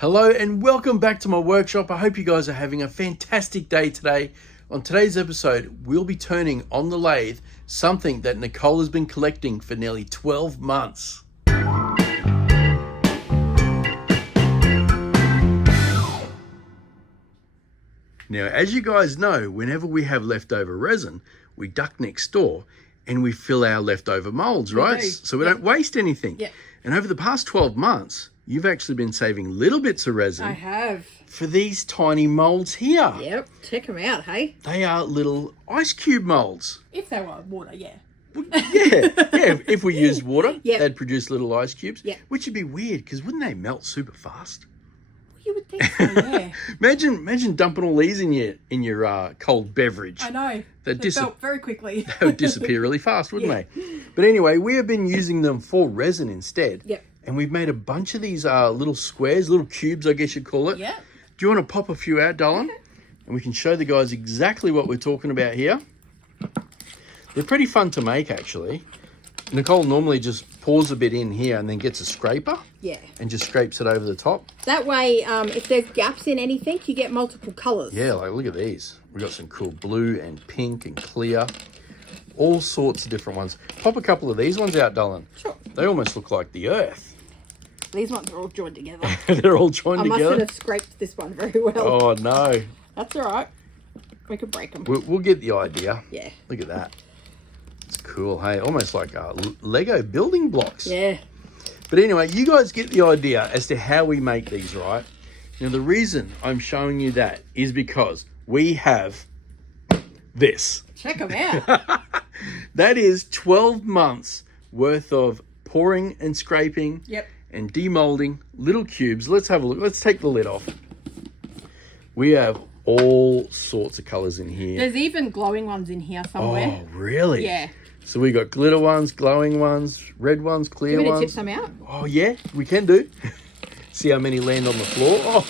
Hello and welcome back to my workshop. I hope you guys are having a fantastic day today. On today's episode, we'll be turning on the lathe something that Nicole has been collecting for nearly 12 months. Now, as you guys know, whenever we have leftover resin, we duck next door and we fill our leftover molds, right? So we don't waste anything. Yeah. And over the past 12 months, you've actually been saving little bits of resin. I have. For these tiny molds here. Yep, check them out, hey? They are little ice cube molds. If they were water, yeah. Yeah, if we used water, Yep. they'd produce little ice cubes. Yeah. Which would be weird, because wouldn't they melt super fast? You would think so, yeah. Imagine dumping all these in your cold beverage. I know. They'd They felt very quickly. They would disappear really fast, wouldn't they? But anyway, we have been using them for resin instead. Yep. And we've made a bunch of these little squares, little cubes, I guess you'd call it. Yeah. Do you want to pop a few out, Dylan? And we can show the guys exactly what we're talking about here. They're pretty fun to make, actually. Nicole normally just pours a bit in here and then gets a scraper. Yeah. And just scrapes it over the top. That way, if there's gaps in anything, you get multiple colours. Yeah, like look at these. We've got some cool blue and pink and clear. All sorts of different ones. Pop a couple of these ones out, Dylan. Sure. They almost look like the earth. These ones are all joined together. They're all joined together. I mustn't have scraped this one very well. Oh, no. That's all right. We could break them. We'll get the idea. Yeah. Look at that. It's cool, hey? Almost like Lego building blocks. Yeah. But anyway, you guys get the idea as to how we make these, right? Now, the reason I'm showing you that is because we have this. Check them out. That is 12 months worth of pouring and scraping and demolding little cubes. Let's have a look. Let's take the lid off. We have all sorts of colors in here. There's even glowing ones in here somewhere. Oh, really? Yeah. So we got glitter ones, glowing ones, red ones, clear Do you want ones. me to tip some out? Oh, yeah, we can do. See how many land on the floor?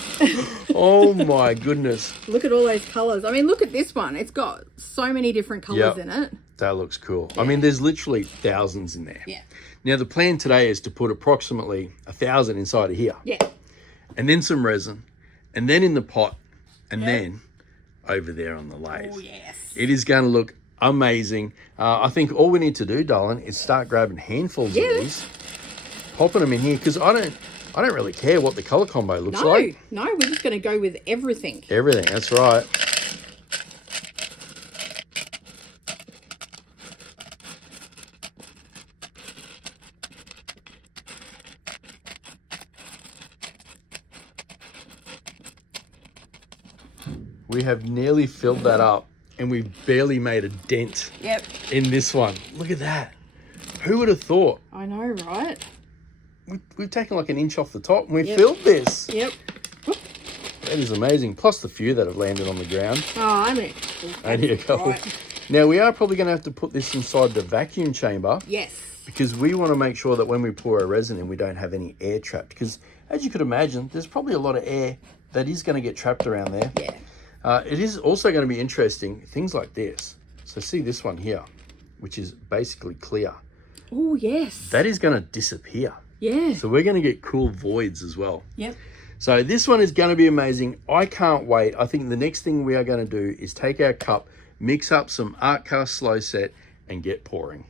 Oh my goodness. Look at all those colours. I mean, look at this one. It's got so many different colours in it. That looks cool. I mean, there's literally thousands in there. Yeah. Now, the plan today is to put approximately 1,000 inside of here. Yeah. And then some resin. And then in the pot. And then over there on the lathe. Oh, yes. It is going to look amazing. I think all we need to do, darling, is start grabbing handfuls of these. Popping them in here. Because I don't really care what the colour combo looks like. No, we're just going to go with everything. Everything, that's right. We have nearly filled that up and we've barely made a dent in this one. Look at that. Who would have thought? I know, right? We've taken like an inch off the top and we filled this. Yep. That is amazing. Plus the few that have landed on the ground. Oh, I mean. And here you go. Right. Now we are probably going to have to put this inside the vacuum chamber. Yes. Because we want to make sure that when we pour our resin in, we don't have any air trapped. Because as you could imagine, there's probably a lot of air that is going to get trapped around there. Yeah. It is also going to be interesting, things like this. So see this one here, which is basically clear. Oh, yes. That is going to disappear. Yeah. So we're going to get cool voids as well. Yep. So this one is going to be amazing. I can't wait. I think the next thing we are going to do is take our cup, mix up some Art Cast Slow Set and get pouring.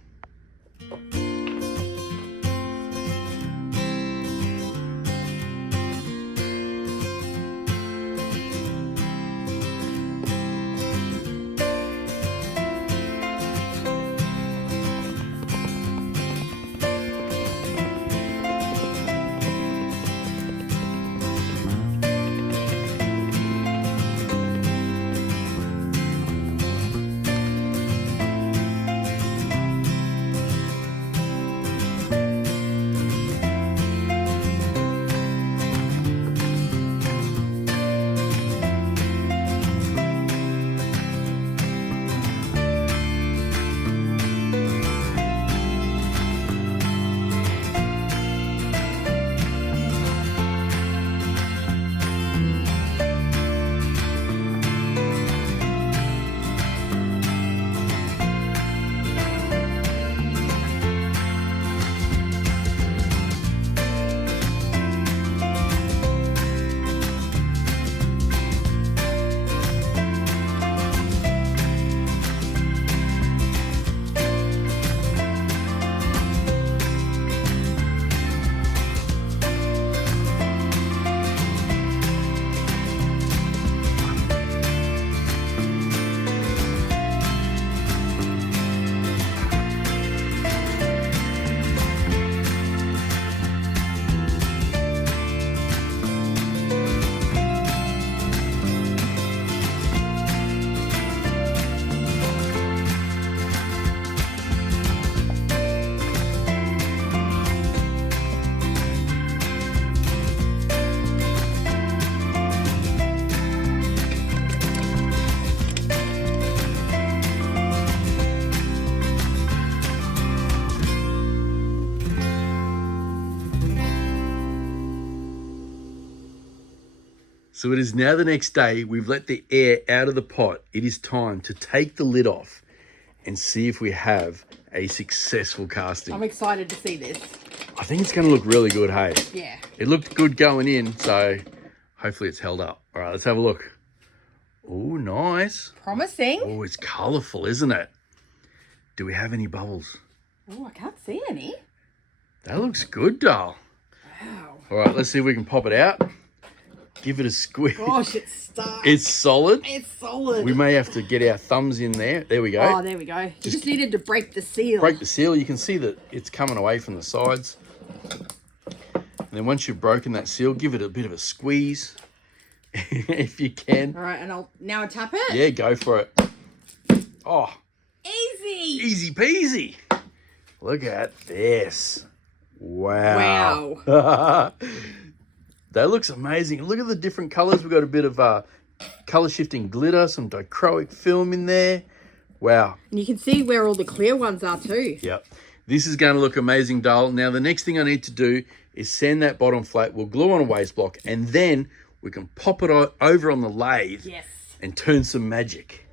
So it is now the next day. We've let the air out of the pot. It is time to take the lid off and see if we have a successful casting. I'm excited to see this. I think it's going to look really good, hey? Yeah. It looked good going in, so hopefully it's held up. All right, let's have a look. Oh, nice. Promising. Oh, it's colourful, isn't it? Do we have any bubbles? Oh, I can't see any. That looks good, doll. Wow. All right, let's see if we can pop it out. Give it a squeeze. Gosh, it's stuck. It's solid. It's solid. We may have to get our thumbs in there. There we go. Oh, there we go. You just needed to break the seal. Break the seal. You can see that it's coming away from the sides. And then once you've broken that seal, give it a bit of a squeeze if you can. All right, and I'll now tap it. Yeah, go for it. Oh, Easy. easy peasy. Look at this. Wow. That looks amazing. Look at the different colors. We've got a bit of color shifting glitter, some dichroic film in there. Wow. And you can see where all the clear ones are too. Yep. This is going to look amazing, doll. Now, the next thing I need to do is sand that bottom flat. We'll glue on a waste block, and then we can pop it over on the lathe. Yes. And turn some magic.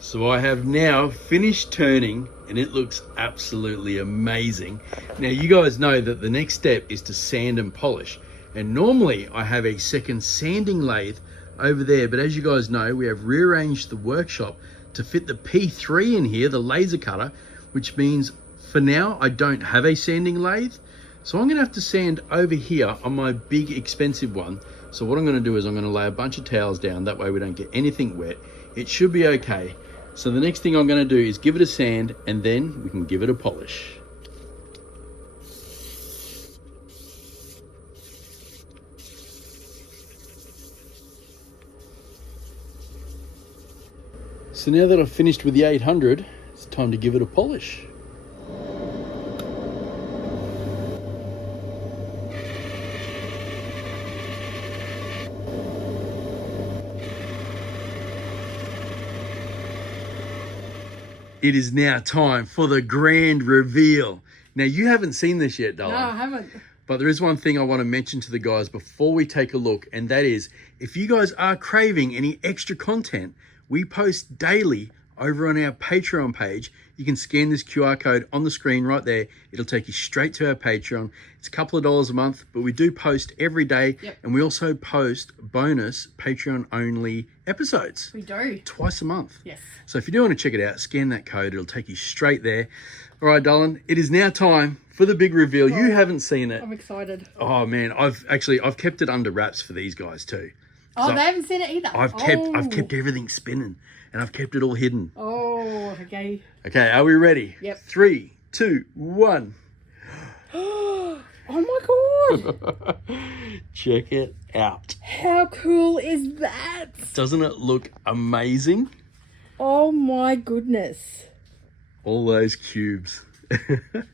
So I have now finished turning, and it looks absolutely amazing. Now you guys know that the next step is to sand and polish. And normally I have a second sanding lathe over there, but as you guys know, we have rearranged the workshop to fit the P3 in here, the laser cutter, which means for now I don't have a sanding lathe. So I'm gonna have to sand over here on my big expensive one. So what I'm gonna do is I'm gonna lay a bunch of towels down, that way we don't get anything wet. It should be okay. So the next thing I'm gonna do is give it a sand, and then we can give it a polish. So now that I've finished with the 800, it's time to give it a polish. It is now time for the grand reveal. Now, you haven't seen this yet, darling. No, I haven't. But there is one thing I want to mention to the guys before we take a look, and that is, if you guys are craving any extra content, we post daily over on our Patreon page. You can scan this QR code on the screen right there. It'll take you straight to our Patreon. It's a couple of dollars a month, but we do post every day. Yep. And we also post bonus Patreon-only episodes. We do. Twice a month. Yes. So if you do want to check it out, scan that code. It'll take you straight there. All right, darling, it is now time for the big reveal. You haven't seen it. I'm excited. Oh, man, I've kept it under wraps for these guys too. Oh, they haven't seen it either. I've kept everything spinning, and I've kept it all hidden. Oh, okay. Okay, are we ready? Yep. 3, 2, 1. Oh my god! Check it out. How cool is that? Doesn't it look amazing? Oh my goodness. All those cubes.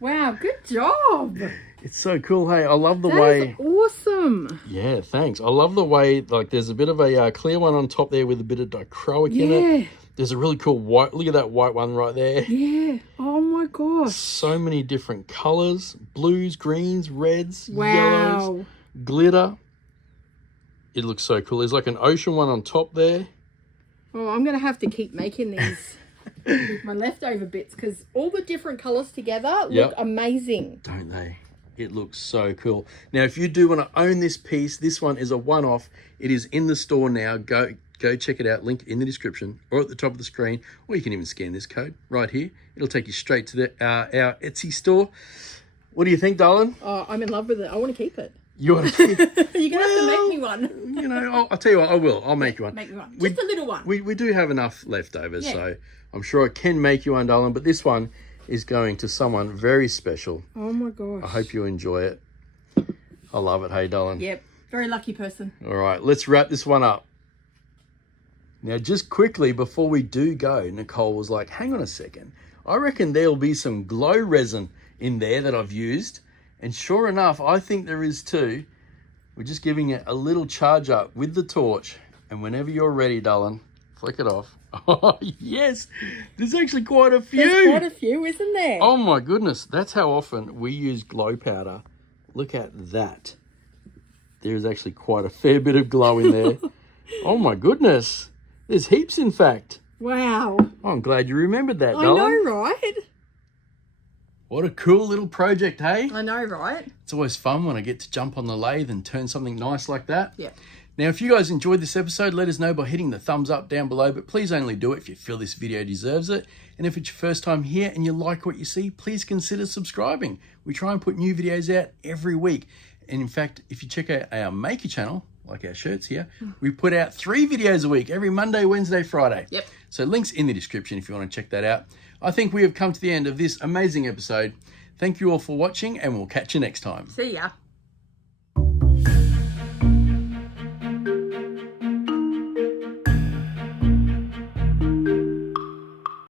Wow, good job. It's so cool. Hey, I love the That way. is awesome. Yeah, thanks. I love the way, like, there's a bit of a clear one on top there with a bit of dichroic in it. There's a really cool white. Look at that white one right there. Yeah. Oh my gosh. So many different colors: blues, greens, reds, Wow. yellows, glitter. It looks so cool. There's like an ocean one on top there. Oh, I'm going to have to keep making these with my leftover bits because all the different colours together look amazing. Don't they? It looks so cool. Now, if you do want to own this piece, this one is a one-off. It is in the store now. Go check it out. Link in the description or at the top of the screen. Or you can even scan this code right here. It'll take you straight to our Etsy store. What do you think, darling? Oh, I'm in love with it. I want to keep it. You want to keep it? You're going to have to make me one. You know, I'll tell you what, I will. I'll make you one. Make me one. Just a little one. We do have enough leftovers, so I'm sure I can make you one, darling. But this one is going to someone very special. Oh my gosh. I hope you enjoy it. I love it. Hey, darling. Yep. Very lucky person. All right, let's wrap this one up. Now, just quickly before we do go, Nicole was like, hang on a second. I reckon there'll be some glow resin in there that I've used. And sure enough, I think there is too. We're just giving it a little charge up with the torch. And whenever you're ready, darling, flick it off. Oh, yes. There's actually quite a few. There's quite a few, isn't there? Oh, my goodness. That's how often we use glow powder. Look at that. There's actually quite a fair bit of glow in there. Oh, my goodness. There's heaps, in fact. Wow. Oh, I'm glad you remembered that, I darling. know, right? What a cool little project, hey? I know, right? It's always fun when I get to jump on the lathe and turn something nice like that. Yeah. Now, if you guys enjoyed this episode, let us know by hitting the thumbs up down below, but please only do it if you feel this video deserves it. And if it's your first time here and you like what you see, please consider subscribing. We try and put new videos out every week. And in fact, if you check out our Maker channel, like our shirts here, we put out 3 videos a week, every Monday, Wednesday, Friday. Yep. So links in the description if you want to check that out. I think we have come to the end of this amazing episode. Thank you all for watching, and we'll catch you next time. See ya.